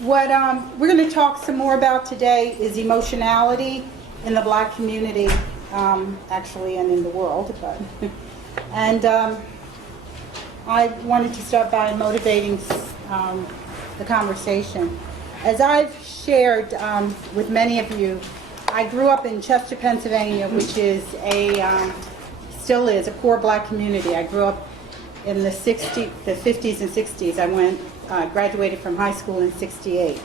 What we're going to talk some more about today is emotionality in the black community, actually, and in the world. But and I wanted to start by motivating the conversation. As I've shared with many of you, I grew up in Chester, Pennsylvania, which is still is a poor black community. I grew up in the 50s and 60s. I graduated from high school in '68.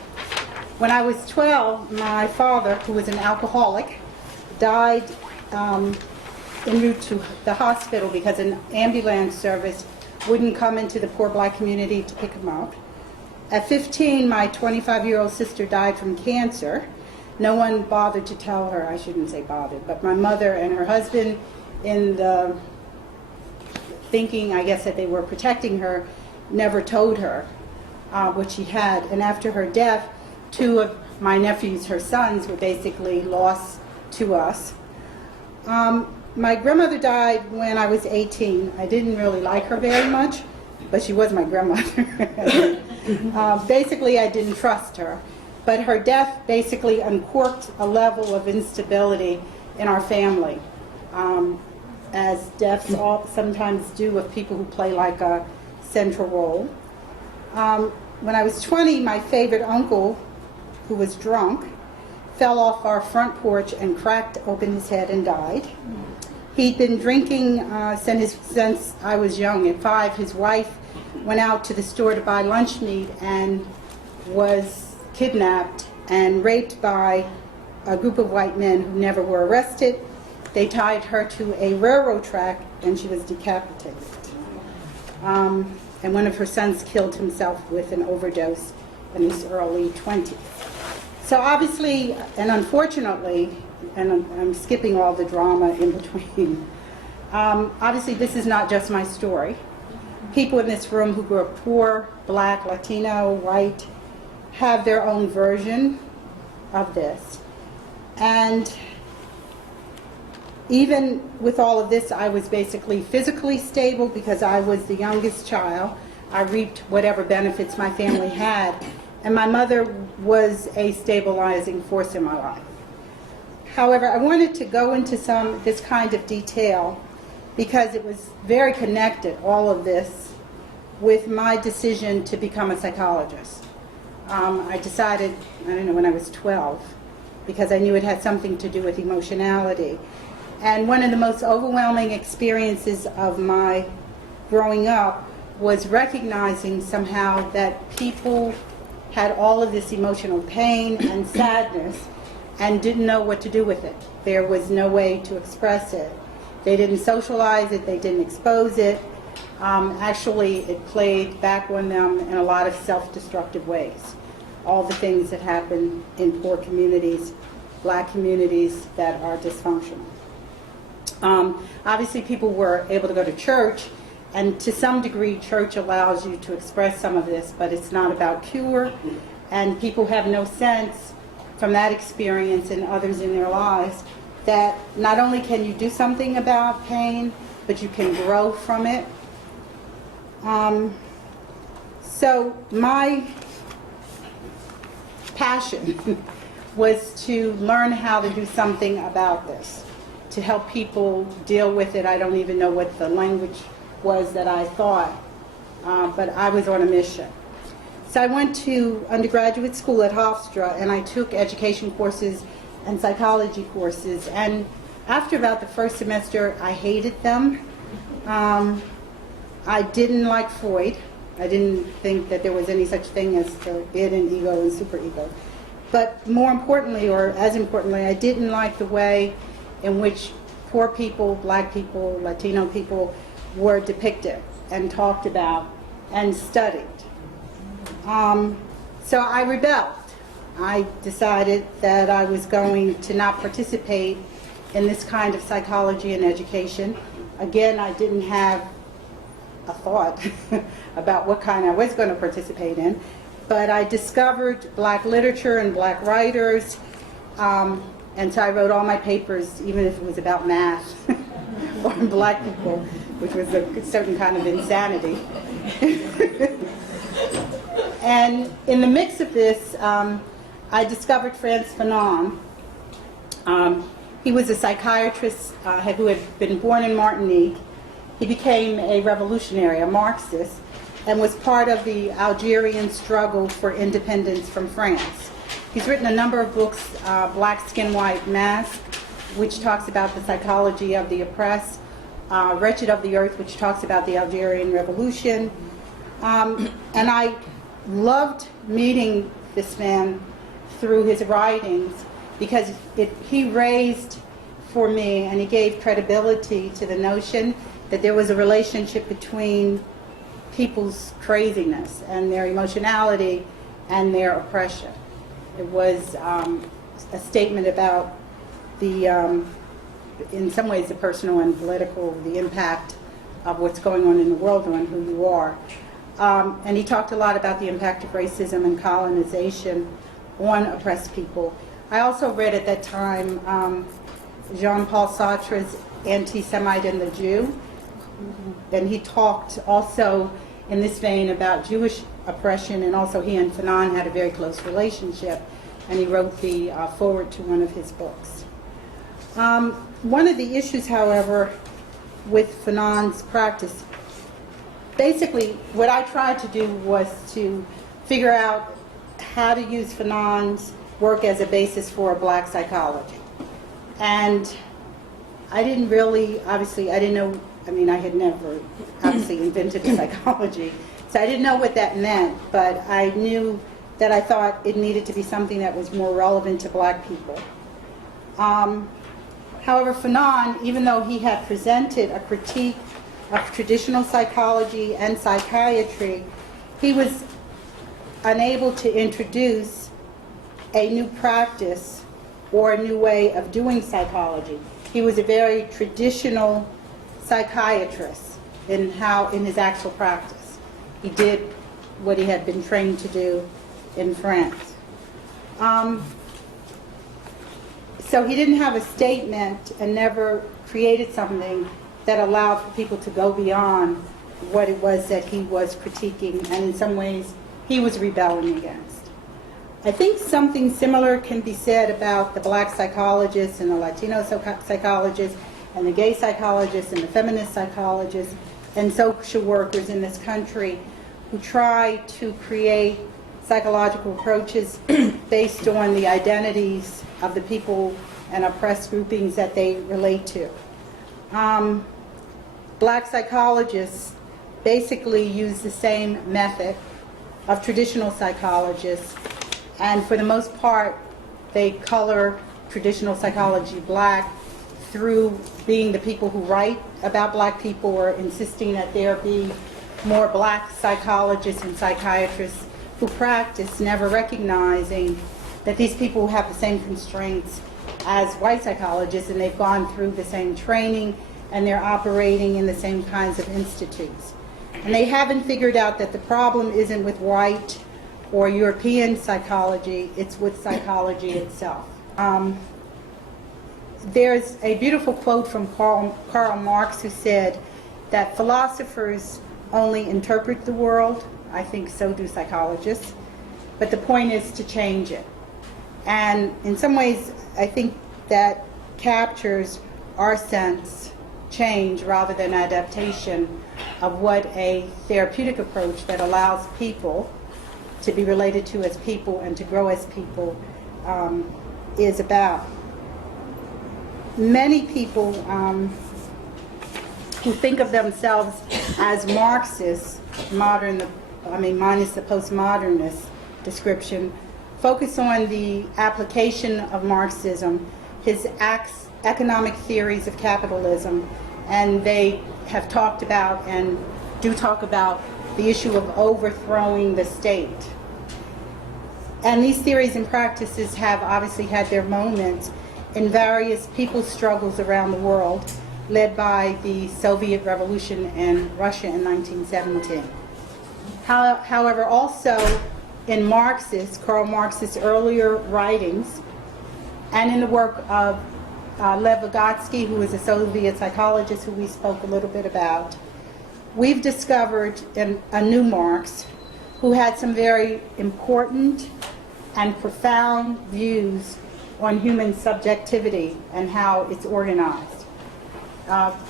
When I was 12, my father, who was an alcoholic, died en route to the hospital because an ambulance service wouldn't come into the poor black community to pick him up. At 15, my 25-year-old sister died from cancer. No one bothered to tell her, I shouldn't say bothered, but my mother and her husband, in the thinking, I guess, that they were protecting her, never told her what she had. And after her death, two of my nephews, her sons, were basically lost to us. My grandmother died when I was 18. I didn't really like her very much, but she was my grandmother. Basically, I didn't trust her. But her death basically uncorked a level of instability in our family, as deaths sometimes do of people who play like a central role. When I was 20, my favorite uncle, who was drunk, fell off our front porch and cracked open his head and died. He'd been drinking since I was young. At 5, his wife went out to the store to buy lunch meat and was kidnapped and raped by a group of white men who never were arrested. They tied her to a railroad track and she was decapitated. And one of her sons killed himself with an overdose in his early 20s. So obviously, and unfortunately, and I'm skipping all the drama in between, obviously this is not just my story. People in this room who grew up poor, black, Latino, white, have their own version of this. And even with all of this, I was basically physically stable because I was the youngest child. I reaped whatever benefits my family had. And my mother was a stabilizing force in my life. However, I wanted to go into this kind of detail because it was very connected, all of this, with my decision to become a psychologist. I decided, I don't know, when I was 12, because I knew it had something to do with emotionality. And one of the most overwhelming experiences of my growing up was recognizing somehow that people had all of this emotional pain and sadness and didn't know what to do with it. There was no way to express it. They didn't socialize it, they didn't expose it. Actually, it played back on them in a lot of self-destructive ways. All the things that happen in poor communities, black communities that are dysfunctional. Obviously, people were able to go to church, and to some degree, church allows you to express some of this, but it's not about cure, and people have no sense from that experience and others in their lives that not only can you do something about pain, but you can grow from it. So my passion was to learn how to do something about this, to help people deal with it. I don't even know what the language was that I thought, but I was on a mission. So I went to undergraduate school at Hofstra, and I took education courses and psychology courses. And after about the first semester, I hated them. I didn't like Freud. I didn't think that there was any such thing as id and ego and superego. But more importantly, or as importantly, I didn't like the way in which poor people, black people, Latino people were depicted and talked about and studied. So I rebelled. I decided that I was going to not participate in this kind of psychology and education. Again, I didn't have a thought about what kind I was going to participate in, but I discovered black literature and black writers, and so I wrote all my papers, even if it was about math or black people, which was a certain kind of insanity. And in the mix of this, I discovered Frantz Fanon. He was a psychiatrist who had been born in Martinique. He became a revolutionary, a Marxist, and was part of the Algerian struggle for independence from France. He's written a number of books, Black Skin, White Mask, which talks about the psychology of the oppressed, Wretched of the Earth, which talks about the Algerian Revolution. And I loved meeting this man through his writings because he raised for me and he gave credibility to the notion that there was a relationship between people's craziness and their emotionality and their oppression. It was a statement about the, in some ways, the personal and political, the impact of what's going on in the world on who you are. And he talked a lot about the impact of racism and colonization on oppressed people. I also read at that time Jean-Paul Sartre's Anti-Semite and the Jew. And he talked also in this vein about Jewish oppression, and also he and Fanon had a very close relationship, and he wrote the foreword to one of his books. One of the issues, however, with Fanon's practice, basically what I tried to do was to figure out how to use Fanon's work as a basis for black psychology. And I didn't really, obviously, I didn't know, I mean, I had never obviously invented psychology, so I didn't know what that meant, but I knew that I thought it needed to be something that was more relevant to black people. However, Fanon, even though he had presented a critique of traditional psychology and psychiatry, he was unable to introduce a new practice or a new way of doing psychology. He was a very traditional psychiatrist in his actual practice. He did what he had been trained to do in France. So he didn't have a statement and never created something that allowed for people to go beyond what it was that he was critiquing, and in some ways he was rebelling against. I think something similar can be said about the black psychologists and the Latino psychologists and the gay psychologists and the feminist psychologists and social workers in this country who try to create psychological approaches based on the identities of the people and oppressed groupings that they relate to. Black psychologists basically use the same method of traditional psychologists, and for the most part they color traditional psychology black through being the people who write about black people or insisting that there be more black psychologists and psychiatrists who practice, never recognizing that these people have the same constraints as white psychologists, and they've gone through the same training and they're operating in the same kinds of institutes. And they haven't figured out that the problem isn't with white or European psychology, it's with psychology itself. There's a beautiful quote from Karl Marx, who said that philosophers only interpret the world. I think so do psychologists. But the point is to change it. And in some ways, I think that captures our sense change rather than adaptation of what a therapeutic approach that allows people to be related to as people and to grow as people is about. Many people who think of themselves as Marxists, minus the postmodernist description, focus on the application of Marxism, his economic theories of capitalism, and they have talked about and do talk about the issue of overthrowing the state. And these theories and practices have obviously had their moments in various people's struggles around the world, led by the Soviet Revolution in Russia in 1917. However, also in Karl Marx's earlier writings, and in the work of Lev Vygotsky, who is a Soviet psychologist who we spoke a little bit about, we've discovered a new Marx who had some very important and profound views on human subjectivity and how it's organized.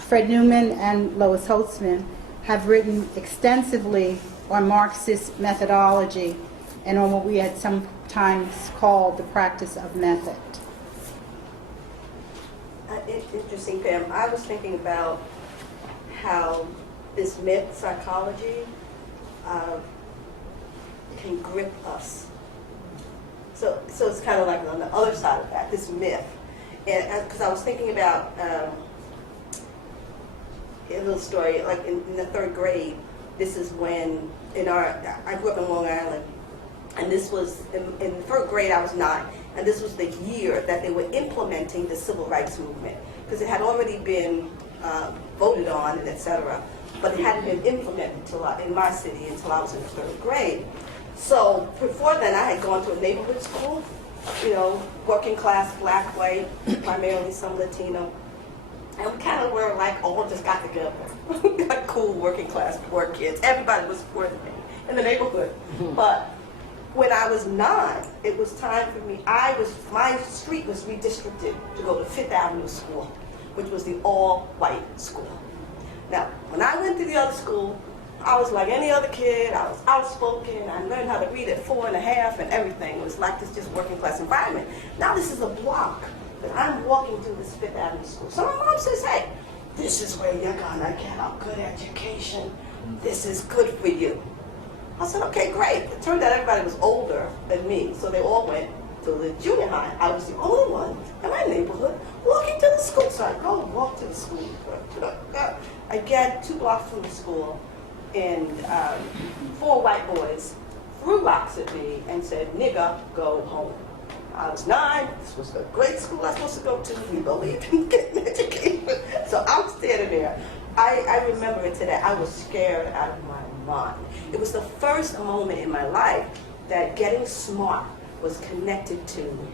Fred Newman and Lois Holtzman have written extensively on Marxist methodology and on what we had sometimes called the practice of method. It's interesting, Pam. I was thinking about how this myth psychology can grip us. So it's kind of like on the other side of that, this myth. And because I was thinking about a little story, like in the third grade, this is when, I grew up in Long Island, and this was, in third grade I was 9, and this was the year that they were implementing the civil rights movement, because it had already been voted on and et cetera, but it hadn't been implemented in my city until I was in the third grade. So before then I had gone to a neighborhood school, working class, black, white, primarily some Latino. And we kind of were like, all just got together. Got cool working class poor kids. Everybody was supporting me in the neighborhood. But when I was 9, it was time for me. My street was redistricted to go to Fifth Avenue School, which was the all-white school. Now, when I went to the other school, I was like any other kid. I was outspoken. I learned how to read at 4 and a half and everything. It was like this just working class environment. Now this is a block. I'm walking through this Fifth Avenue school. So my mom says, hey, this is where you're gonna get a good education. This is good for you. I said, okay, great. It turned out everybody was older than me, so they all went to the junior high. I was the only one in my neighborhood walking to the school. So I go and walk to the school. I get 2 blocks from the school, and 4 white boys threw rocks at me and said, nigga, go home. I was 9, this was the grade school I was supposed to go to. We believed in getting education. So I'm standing there. I remember it today. I was scared out of my mind. It was the first moment in my life that getting smart was connected to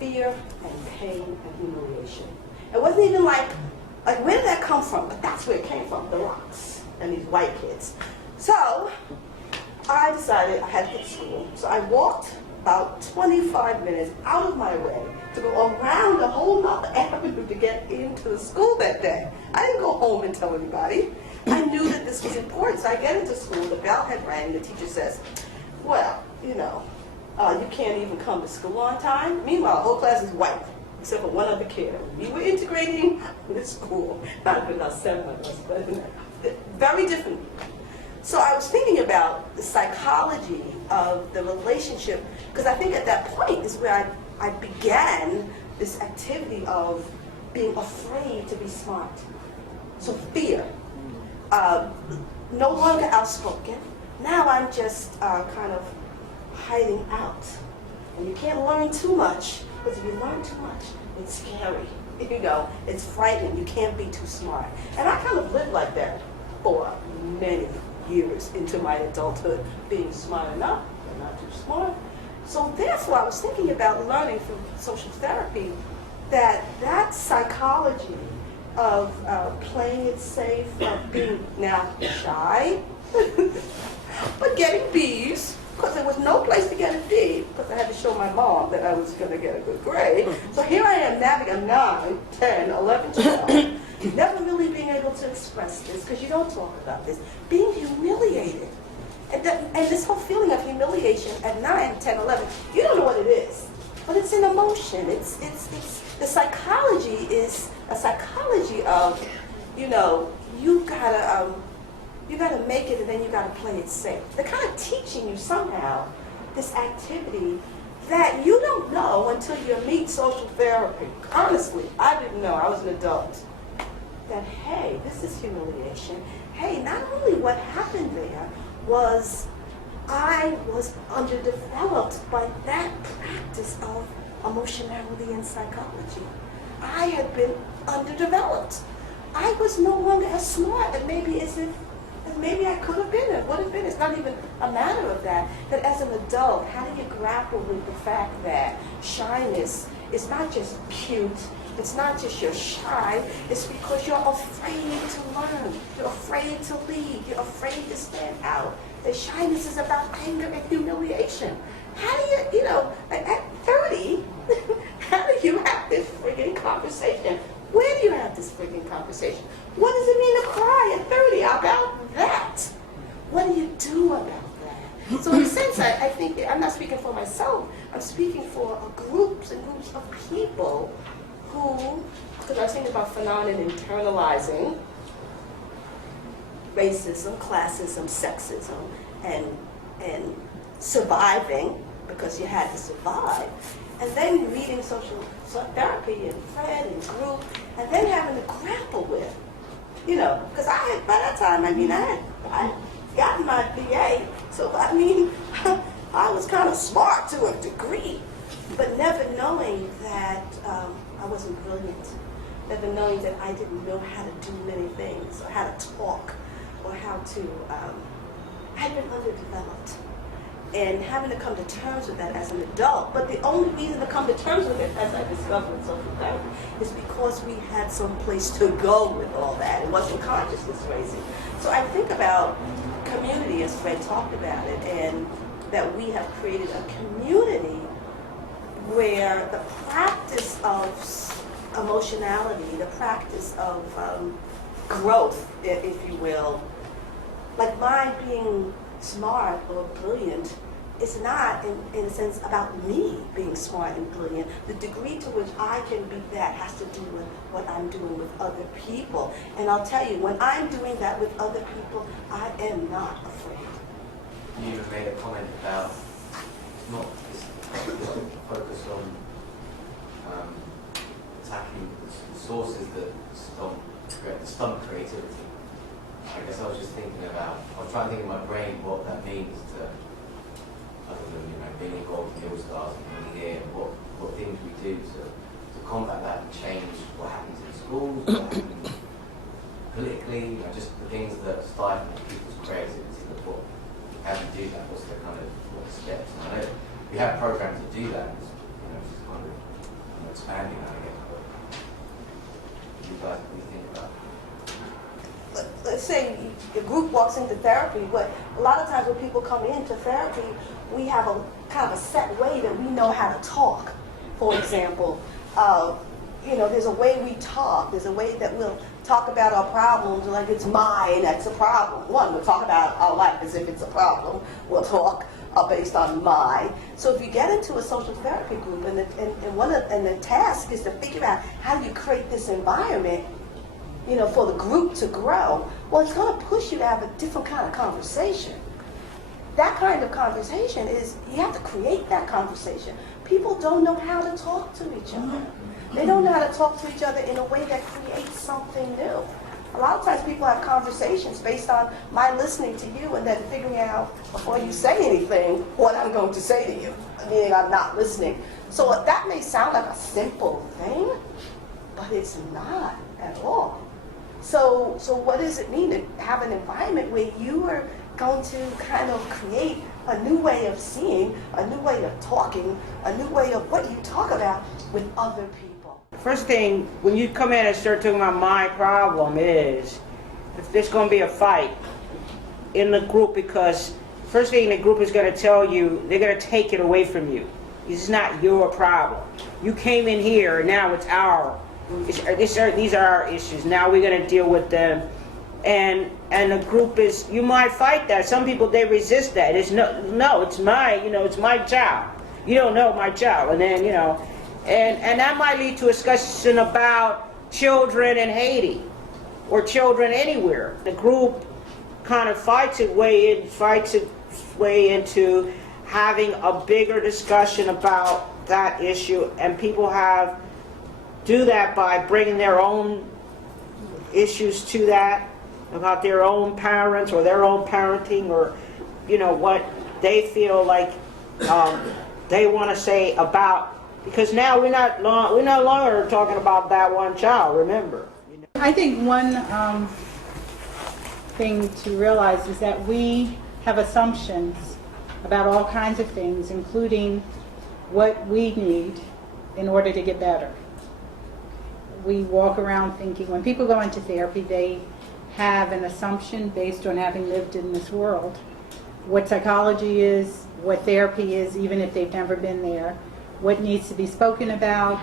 fear and pain and humiliation. It wasn't even like where did that come from? But that's where it came from, the rocks and these white kids. So I decided I had to get to school. So I walked about 25 minutes out of my way to go around a whole other avenue to get into the school that day. I didn't go home and tell anybody. I knew that this was important. So I get into school, the bell had rang, the teacher says, well, you can't even come to school on time. Meanwhile, the whole class is white, except for one other kid. We were integrating with school, not about 7 of us, but very different. So I was thinking about the psychology of the relationship, because I think at that point is where I began this activity of being afraid to be smart. So fear. No longer outspoken. Now I'm just kind of hiding out. And you can't learn too much, because if you learn too much, it's scary. It's frightening. You can't be too smart. And I kind of lived like that for many years into my adulthood, being smart enough, but not too smart. So therefore, I was thinking about learning from social therapy that psychology of playing it safe, of being now shy, but getting B's, because there was no place to get a D, because I had to show my mom that I was going to get a good grade. So here I am navigating 9, 10, 11, 12, never really being able to express this, because you don't talk about this, being humiliated. And this whole feeling of humiliation at 9, 10, 11, you don't know what it is, but it's an emotion. It's the psychology is a psychology of, you gotta make it and then you gotta play it safe. They're kind of teaching you somehow this activity that you don't know until you meet social therapy. Honestly, I didn't know. I was an adult. That, hey, this is humiliation. Hey, not only what happened there was I was underdeveloped by that practice of emotionality and psychology. I had been underdeveloped. I was no longer as smart as maybe I could have been or would have been. It's not even a matter of that. That as an adult, how do you grapple with the fact that shyness is not just cute It's not just you're shy, it's because you're afraid to learn. You're afraid to lead. You're afraid to stand out. The shyness is about anger and humiliation. How do you know, like at 30, how do you have this friggin' conversation? Where do you have this friggin' conversation? What does it mean to cry at 30 about that? What do you do about that? So in a sense, I think, I'm not speaking for myself, I'm speaking for groups and groups of people who, because I was thinking about phenomenon internalizing racism, classism, sexism, and surviving, because you had to survive, and then reading social therapy and Fred and group, and then having to grapple with, you know, because I had, by that time, I mean, I got my BA, so I mean, I was kind of smart to a degree, but never knowing that I wasn't brilliant, never knowing that I didn't know how to do many things, or how to talk, or how to, I'd been underdeveloped. And having to come to terms with that as an adult. But the only reason to come to terms with it, as I discovered in social therapy, is because we had some place to go with all that. It wasn't consciousness raising. So I think about community, as Fred talked about it, and that we have created a community where the practice of emotionality, the practice of growth, if you will, like my being smart or brilliant, it's not, in a sense, about me being smart and brilliant. The degree to which I can be that has to do with what I'm doing with other people. And I'll tell you, when I'm doing that with other people, I am not afraid. You made a comment about not focus on attacking the sources that stump creativity. I guess I was just thinking about, I was trying to think in my brain what that means to, other than, you know, being involved in the All-Stars and being here, and what things we do to combat that and change what happens in schools, what happens politically, you know, just the things that stifle people's creativity. How do you do that? What's the kind of, what steps? And I know we have programs that do that, you know, just kind of, you know, expanding that again. But you guys, what do you think about that? Let's say a group walks into therapy, but a lot of times when people come into therapy, we have a kind of a set way that we know how to talk. For example, you know, there's a way we talk. There's a way that we'll talk about our problems like it's mine, that's a problem. One, we'll talk about our life as if it's a problem. We'll talk based on mine. So if you get into a social therapy group, and the task is to figure out how do you create this environment, you know, for the group to grow, well, it's going to push you to have a different kind of conversation. That kind of conversation is, you have to create that conversation. People don't know how to talk to each other. They don't know how to talk to each other in a way that creates something new. A lot of times people have conversations based on my listening to you and then figuring out, before you say anything, what I'm going to say to you, meaning I'm not listening. So that may sound like a simple thing, but it's not at all. So what does it mean to have an environment where you are going to kind of create a new way of seeing, a new way of talking, a new way of what you talk about with other people? First thing, when you come in and start talking about my problem is, if there's going to be a fight in the group, because first thing the group is going to tell you, they're going to take it away from you. It's not your problem. You came in here, and now it's our. These are our issues. Now we're going to deal with them. And the group is, you might fight that. Some people, they resist that. It's no, it's my, you know, it's my child. You don't know my child. And then, you know, and that might lead to a discussion about children in Haiti or children anywhere. The group kind of fights its way into having a bigger discussion about that issue, and people do that by bringing their own issues to that, about their own parents or their own parenting, or, you know, what they feel like they want to say about, because now we're no longer talking about that one child, remember. You know? I think one thing to realize is that we have assumptions about all kinds of things, including what we need in order to get better. we walk around thinking, when people go into therapy, they have an assumption based on having lived in this world. What psychology is, what therapy is, even if they've never been there, what needs to be spoken about,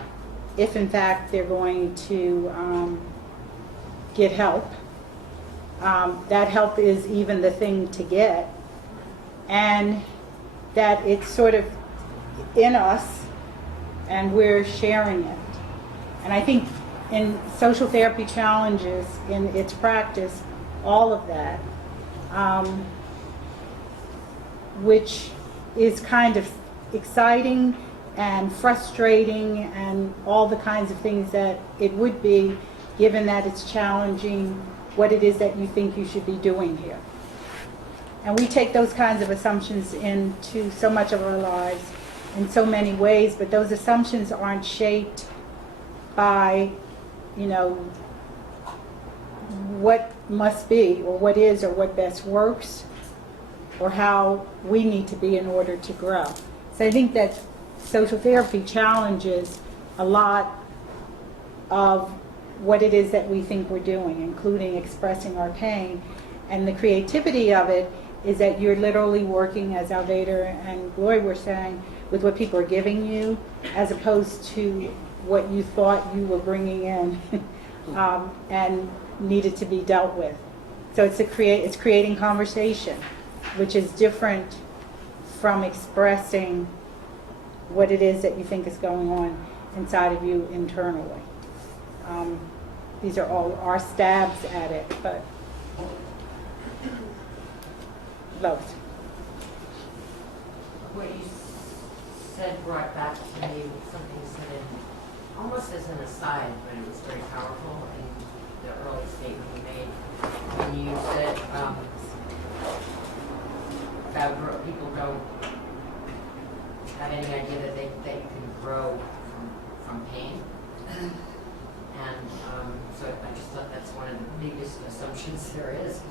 if in fact they're going to get help. That help is even the thing to get, and that it's sort of in us and we're sharing it. And I think in social therapy challenges, in its practice, all of that, which is kind of exciting and frustrating and all the kinds of things that it would be, given that it's challenging what it is that you think you should be doing here. And we take those kinds of assumptions into so much of our lives in so many ways, but those assumptions aren't shaped by, you know, what must be or what is or what best works or how we need to be in order to grow. So I think that social therapy challenges a lot of what it is that we think we're doing, including expressing our pain. And the creativity of it is that you're literally working, as Alveda and Gloria were saying, with what people are giving you, as opposed to what you thought you were bringing in and needed to be dealt with. So it's creating conversation, which is different from expressing what it is that you think is going on inside of you internally. These are all our stabs at it, but both. What you said brought back to me something you said almost as an aside, but it was very powerful in the early statement you made. When you said about people don't have any idea that you can grow from pain. And so I just thought that's one of the biggest assumptions there is.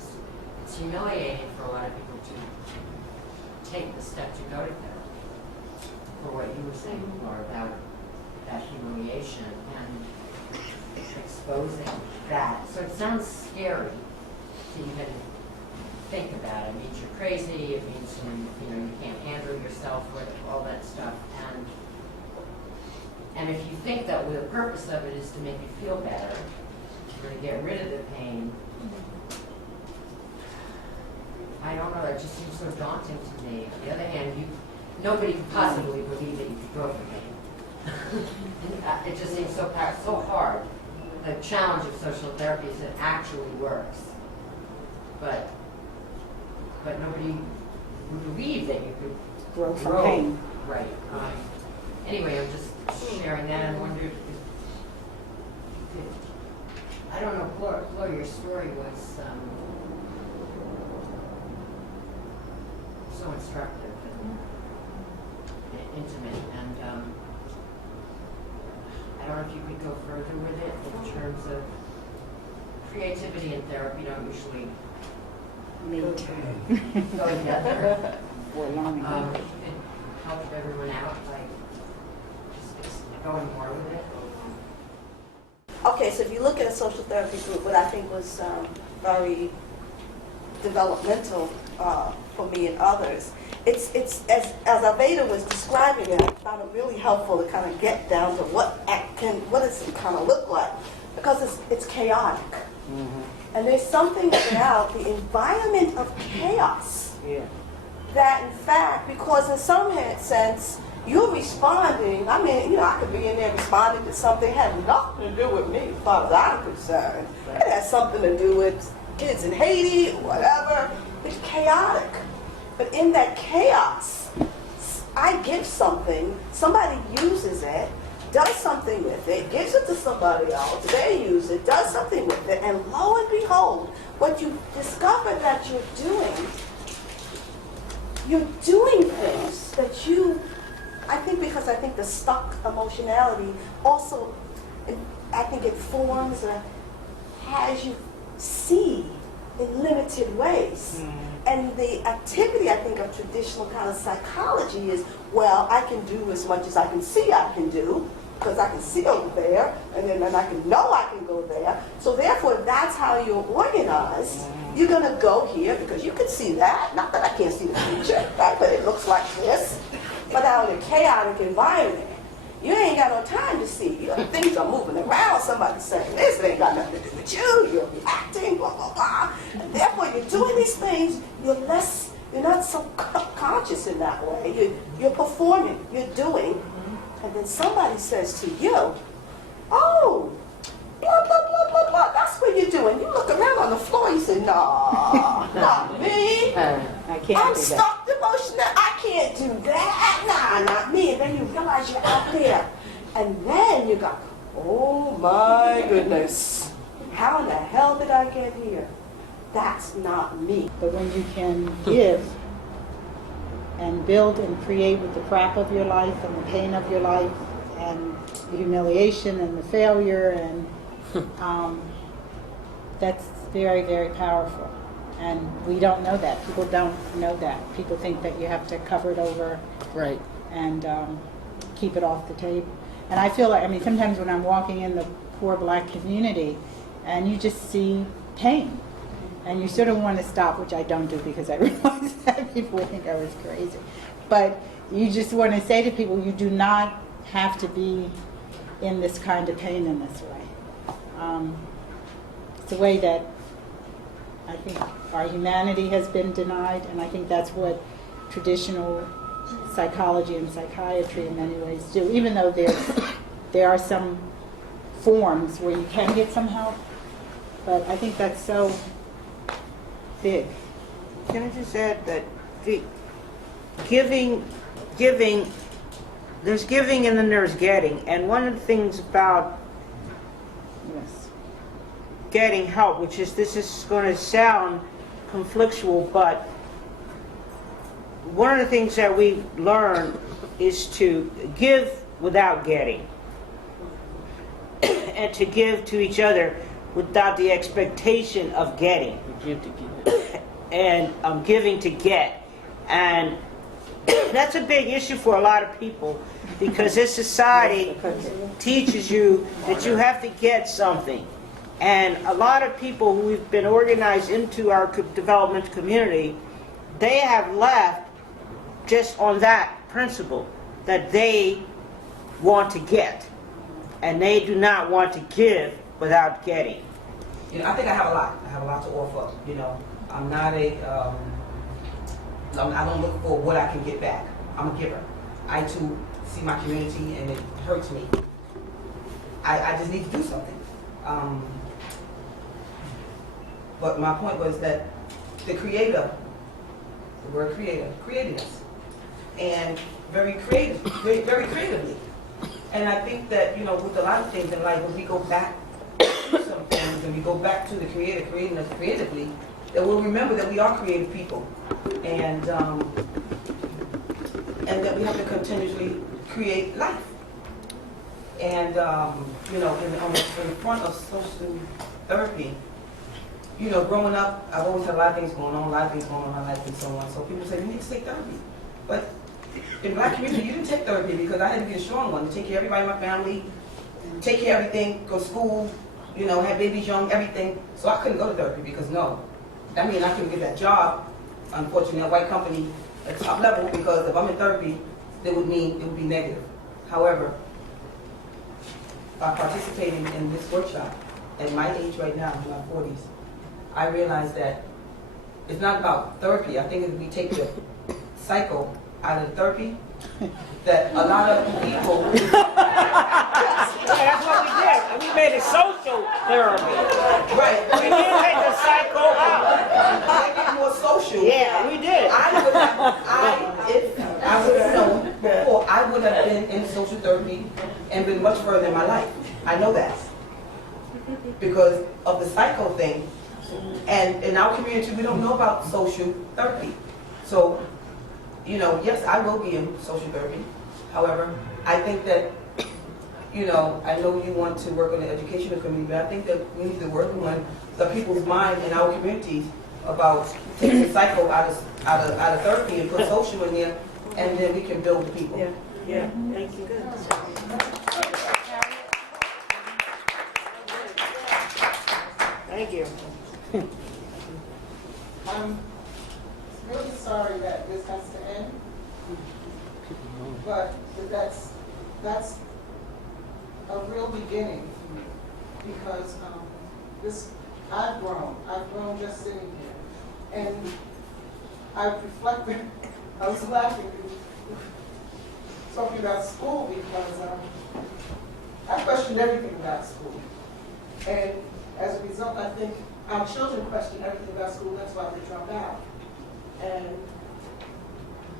It's humiliating for a lot of people to take the step to go to therapy. For what you were saying before about that humiliation and exposing that. So it sounds scary to even think about it. It means you're crazy. It means you can't handle yourself with all that stuff. And if you think that the purpose of it is to make you feel better, or to get rid of the pain, I don't know, that just seems so daunting to me. On the other hand, nobody could possibly believe that you could grow from pain. It just seems so hard. The challenge of social therapy is it actually works. But nobody would believe that you could Grow from pain. Right. Anyway, I'm just sharing that and wondered if I don't know, Gloria, your story was so instructive and intimate, and I don't know if you could go further with it in terms of creativity and therapy don't usually go together. We're learning. If you could help everyone out by just going more with it. Okay, so if you look at a social therapy group, what I think was very developmental for me and others, it's as Alveda was describing it, I found it really helpful to kind of get down to what does it kind of look like, because it's chaotic. Mm-hmm. And there's something about the environment of chaos that, in fact, because in some sense, you're responding, I could be in there responding to something that had nothing to do with me as far as I'm concerned. It has something to do with kids in Haiti, or whatever. It's chaotic. But in that chaos, I give something, somebody uses it, does something with it, gives it to somebody else, they use it, does something with it, and lo and behold, what you discover that you're doing things that I think the stuck emotionality also, I think it forms or has you see in limited ways. Mm. And the activity, I think, of traditional kind of psychology is, well, I can do as much as I can see I can do, because I can see over there, and then I can know I can go there. So therefore, if that's how you're organized, you're going to go here because you can see that. Not that I can't see the future, right? But it looks like this. But now in a chaotic environment, you ain't got no time to see. Things are moving around. Somebody's saying this, it ain't got nothing to do with you. You're reacting, blah, blah, blah. And therefore, you're doing these things, you're not so conscious in that way. You're performing, you're doing. And then somebody says to you, oh, blah, blah, blah, blah, blah. That's what you're doing. You look around on the floor, you say, nah, not me. I can't I'm do that. stuck emotional. I can't do that. Nah, not me. And then you realize you're out there. And then you go, oh my goodness. How in the hell did I get here? That's not me. But when you can give and build and create with the crap of your life and the pain of your life and the humiliation and the failure, and that's very, very powerful. And we don't know that. People don't know that. People think that you have to cover it over, Right. and keep it off the table. And I feel like, I mean, sometimes when I'm walking in the poor black community and you just see pain, and you sort of want to stop, which I don't do because I realize that people think I was crazy. But you just want to say to people, you do not have to be in this kind of pain in this way. It's a way that I think our humanity has been denied, and I think that's what traditional psychology and psychiatry in many ways do, even though there are some forms where you can get some help, but I think that's so big. Can I just add that the giving, there's giving and then there's getting. And one of the things about Yes. getting help, which is, this is going to sound conflictual, but one of the things that we learn is to give without getting, and to give to each other without the expectation of getting, Give to give. and giving to get. And that's a big issue for a lot of people, because this society teaches you that you have to get something. And a lot of people who have been organized into our development community, they have left just on that principle, that they want to get, and they do not want to give without getting. You know, I think I have a lot. I have a lot to offer. You know, I'm not a. I don't look for what I can get back. I'm a giver. I too see my community, and it hurts me. I just need to do something. But my point was that the Creator, the word Creator, created us, and very creatively. And I think that, you know, with a lot of things in life, when we go back to some things and we go back to the Creator creating us creatively, that we'll remember that we are creative people, and that we have to continuously create life. And you know, in front of social therapy, you know, growing up, I've always had a lot of things going on in my life and so on. So people say, you need to take therapy. But in the black community, you didn't take therapy because I had to be a strong one to take care of everybody in my family, take care of everything, go to school, you know, have babies young, everything. So I couldn't go to therapy because that means I couldn't get that job, unfortunately, a white company at top level, because if I'm in therapy, it would be negative. However, by participating in this workshop, at my age right now, in my 40s, I realized that it's not about therapy. I think if we take the cycle out of the therapy, that a lot of people... Yeah, that's what we did. And we made it social therapy. Right. We didn't take the cycle out. Make it more social. Yeah, we did. If I would have known before, I would have been in social therapy and been much further in my life. I know that. Because of the cycle thing. And in our community, we don't know about social therapy. So, you know, yes, I will be in social therapy. However, I think that, you know, I know you want to work on the educational community, but I think that we need to work on the people's mind in our communities about taking the cycle out of therapy and put social in there, and then we can build the people. Yeah, thank you. Good. Thank you. I'm really sorry that this has to end, but that's a real beginning for me, because I've grown just sitting here, and I've reflected. I was laughing talking about school because I questioned everything about school, and as a result, I think our children question everything about school. That's why they drop out, and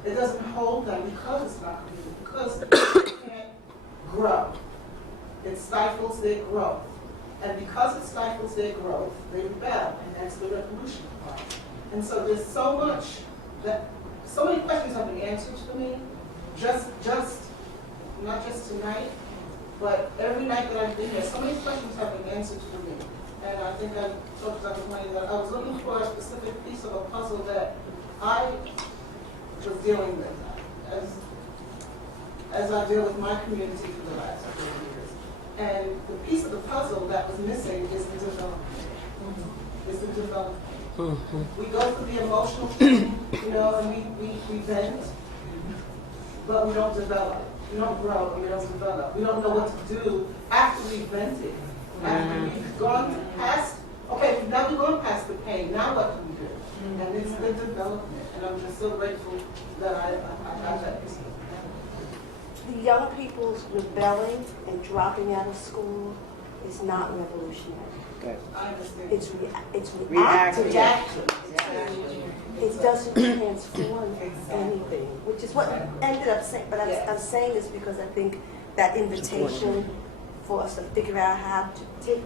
it doesn't hold them because it's not community, because they can't grow. It stifles their growth. And because it stifles their growth, they rebel, and that's the revolution part. And so there's so many questions have been answered for me, just not just tonight, but every night that I've been here, so many questions have been answered for me. And I think I talked to Dr. Money that I was looking for a specific piece of a puzzle that I was dealing with as I deal with my community for the last 4 years. And the piece of the puzzle that was missing is the development. Is the development. We go through the emotional thing, and we vent, but we don't develop. We don't grow, we don't develop. We don't know what to do after we've vented. After we've gone past, okay, now we've gone past the pain, now what do we do? And it's the development, and I'm just so grateful that I got that piece. The young people's rebelling and dropping out of school is not revolutionary. Good. I understand. It's Reactive. reactive. It doesn't transform anything, which is what I ended up saying. But I'm saying this because I think that invitation for us to figure out how to take